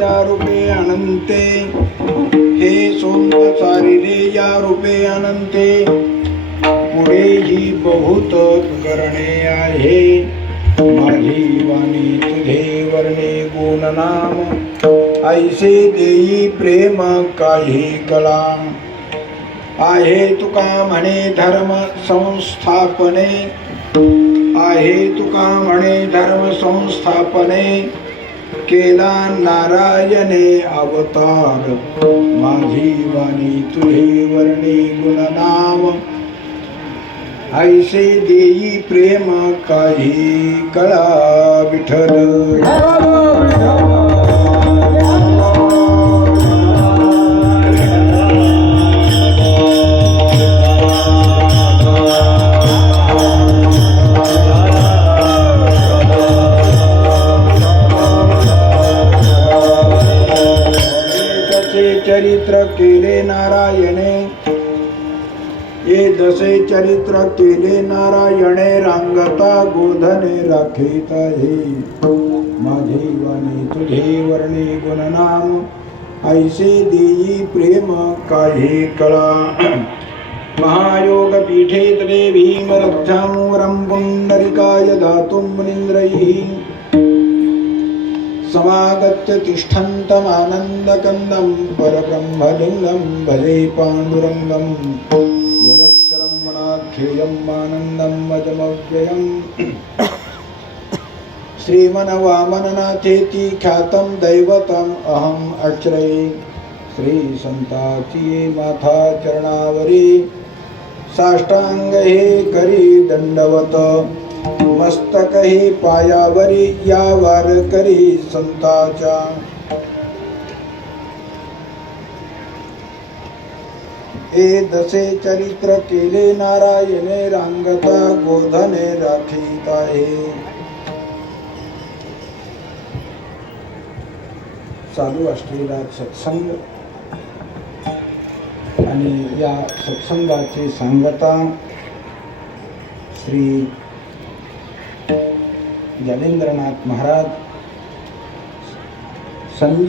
या रूपे अनंते. हे सोंग या रूपे अनंते. पुढेही बहुत करणे आहे. माझी वाणी तुझे वर्णे गुण नाम. ऐसे देई प्रेम काही कलाम. आहे तुका म्हणे धर्म संस्थापने. आहे तुका म्हणे धर्म संस्थापने. केला नारायणे अवतार. माझी वाणी तुझे वर्णी गुणनाम. ऐसे देई प्रेम काही कळा विठल चरित्र केले नारायणे. ये जसे चरित्र केले नारायणे रांगता गोधने राखीत हे माझे वाणी तुझे वर्णे गुणनाम ऐसे देई प्रेम काही कळा. महायोग पीठे तवे भीमरथ्यां वरं दातुं मुनीन्द्रैः. समागत्य तिष्ठन्तमानन्दकन्दं परब्रह्मलिङ्गं भजे पाण्डुरङ्गं। यदक्षरं मनाख्येयम् आनन्दम् अजमव्ययम् श्रीमनवामननाथेति ख्यातं दैवतम् अहम् अच्रये श्रीसन्ताचिये माथा चरणावरी साष्टांग करी दण्डवत मस्तकही पायावरी यावर करी संताच्या. ए दसे चरित्र केले नारायणे रांगता गोधने राखीत आहे. चालू असलेला सत्संग आणि या सत्संगाची सांगता श्री जलेंद्रनाथ महाराज संत